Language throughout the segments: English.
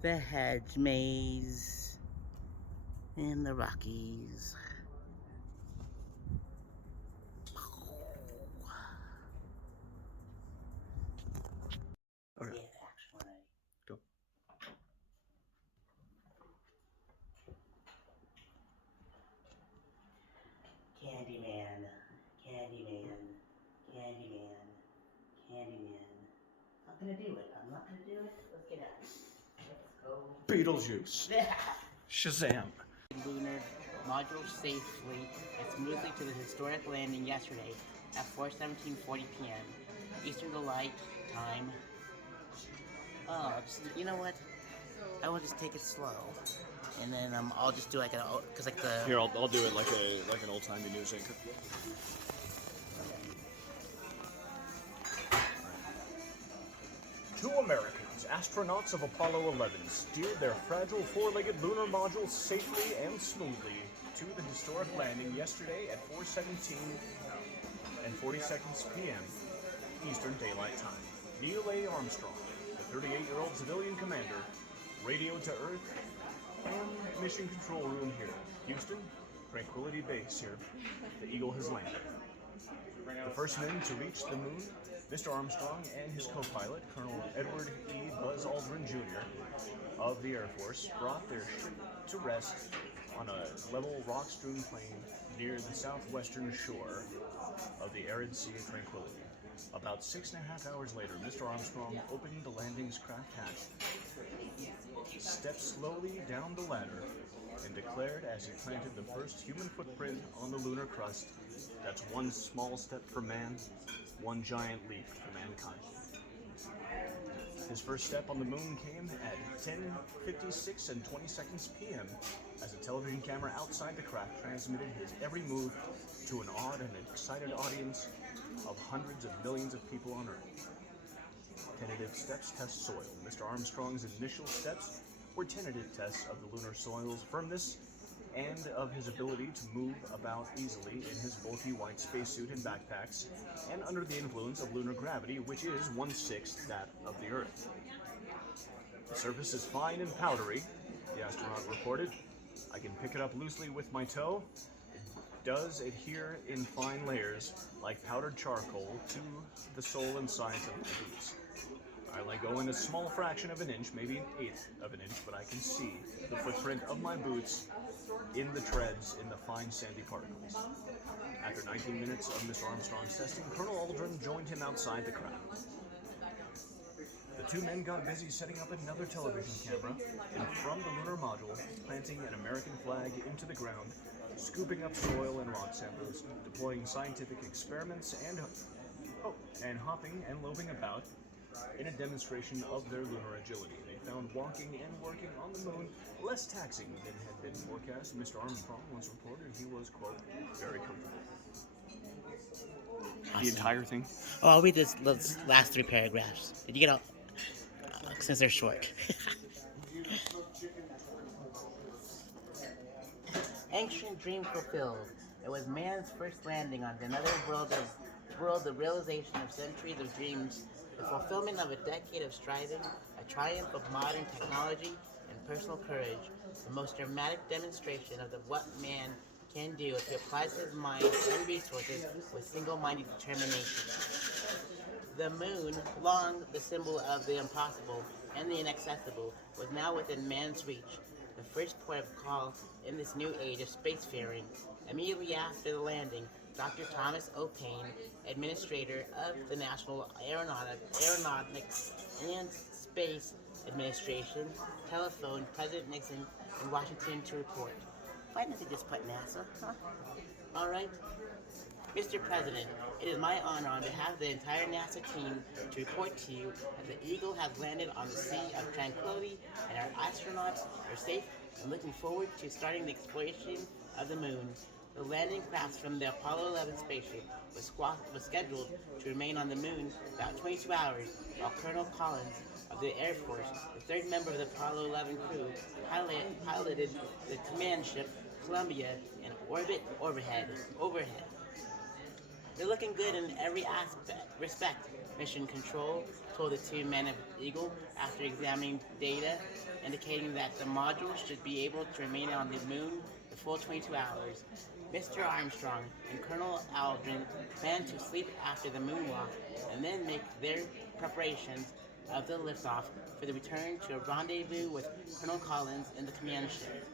the hedge maze in the Rockies. Okay. Yeah, actually. Go. Candyman, Candyman, Candyman, Candyman. I'm not gonna do it. I'm not gonna do it. Let's get out. Let's go. Beetlejuice. Shazam. Lunar module safely and smoothly to the historic landing yesterday at 4:17:40 p.m. Eastern Daylight Time. Oh, you know what? I will just take it slow, and then I'll just do like cause like the. Here, I'll do it like an old timey news anchor. Two Americans, astronauts of Apollo 11, steered their fragile four-legged lunar module safely and smoothly to the historic landing yesterday at 4:17:40 p.m. Eastern Daylight Time. Neil A. Armstrong, the 38-year-old civilian commander, radioed to Earth and Mission Control Room here. Houston, Tranquility Base here. The Eagle has landed. The first men to reach the moon, Mr. Armstrong and his co-pilot, Colonel Edward E. Buzz Aldrin Jr. of the Air Force, brought their ship to rest on a level rock-strewn plain near the southwestern shore of the arid Sea of Tranquility. About 6.5 hours later, Mr. Armstrong opened the landing's craft hatch, stepped slowly down the ladder, and declared as he planted the first human footprint on the lunar crust, "That's one small step for man, one giant leap for mankind." His first step on the moon came at 10:56 and 20 seconds p.m. as a television camera outside the craft transmitted his every move to an awed and excited audience of hundreds of millions of people on Earth. Tentative steps test soil. Mr. Armstrong's initial steps were tentative tests of the lunar soil's firmness and of his ability to move about easily in his bulky white spacesuit and backpacks, and under the influence of lunar gravity, which is 1/6 that of the Earth. "The surface is fine and powdery," the astronaut reported. "I can pick it up loosely with my toe. It does adhere in fine layers, like powdered charcoal, to the sole and sides of the boots. I let go in a small fraction of an inch, maybe an eighth of an inch, but I can see the footprint of my boots in the treads in the fine sandy particles." After 19 minutes of Mr. Armstrong's testing, Colonel Aldrin joined him outside the craft. The two men got busy setting up another television camera, and from the lunar module, planting an American flag into the ground, scooping up soil and rock samples, deploying scientific experiments, and hopping and loping about in a demonstration of their lunar agility. They found walking and working on the moon less taxing than had been forecast. Mr. Armstrong once reported he was, quote, "very comfortable." Awesome. The entire thing? Oh, I'll read those last 3 paragraphs. Did you get out? Since they're short. Ancient dream fulfilled. It was man's first landing on another world, the realization of centuries of dreams, the fulfillment of a decade of striving, a triumph of modern technology and personal courage, the most dramatic demonstration of what man can do if he applies his mind and resources with single-minded determination. The moon, long the symbol of the impossible and the inaccessible, was now within man's reach, the first port of call in this new age of spacefaring. Immediately after the landing, Dr. Thomas O. Paine, administrator of the National Aeronautics and Space Administration, telephoned President Nixon in Washington to report. Why didn't they just put NASA? Huh? All right. Mr. President, it is my honor on behalf of the entire NASA team to report to you that the Eagle has landed on the Sea of Tranquility and our astronauts are safe and looking forward to starting the exploration of the moon. The landing craft from the Apollo 11 spaceship was scheduled to remain on the moon about 22 hours, while Colonel Collins of the Air Force, the third member of the Apollo 11 crew, piloted the command ship Columbia in orbit overhead. They're looking good in every respect, Mission Control told the two men of Eagle after examining data indicating that the module should be able to remain on the moon the full 22 hours. Mr. Armstrong and Colonel Aldrin planned to sleep after the moonwalk and then make their preparations of the liftoff for the return to a rendezvous with Colonel Collins in the command ship.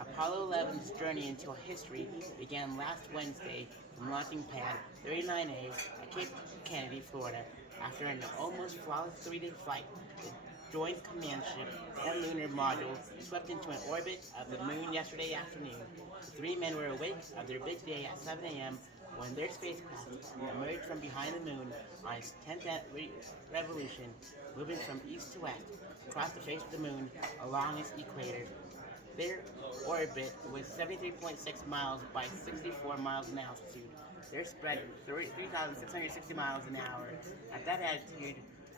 Apollo 11's journey into history began last Wednesday from launching pad 39A at Cape Kennedy, Florida. After an almost flawless 3-day flight, the joint command ship and lunar module swept into an orbit of the moon yesterday afternoon. The three men were awake of their big day at 7 a.m. when their spacecraft emerged from behind the moon on its 10th revolution, moving from east to west across the face of the moon along its equator. Their orbit was 73.6 miles by 64 miles in altitude. Their spread 3,660 miles an hour. At that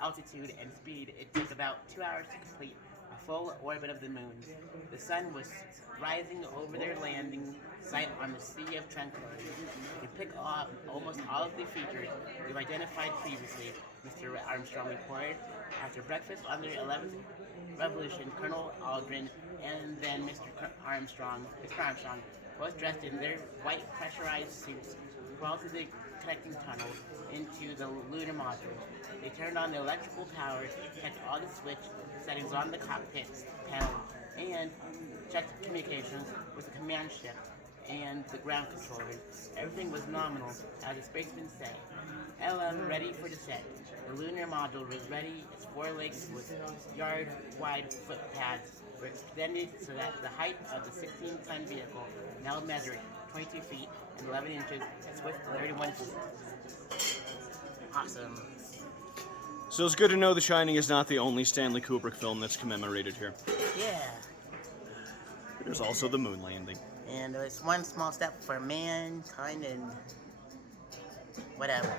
altitude and speed, it took about 2 hours to complete a full orbit of the moon. The sun was rising over their landing site on the Sea of Tranquility. You can pick off almost all of the features we've identified previously, Mr. Armstrong reported. After breakfast on the 11th revolution, Colonel Aldrin and then Mr. Armstrong, both dressed in their white pressurized suits, crawled through the connecting tunnel into the lunar module. They turned on the electrical power, checked all the switch settings on the cockpit panel, and checked communications with the command ship and the ground controller. Everything was nominal, as the spacemen say. LM ready for descent. The lunar module was ready. Its four legs with yard-wide foot pads were extended so that the height of the 16-ton vehicle now measured 22 feet and 11 inches and swift 31 feet. Awesome. So it's good to know The Shining is not the only Stanley Kubrick film that's commemorated here. Yeah. There's also the moon landing. And it's one small step for mankind and whatever.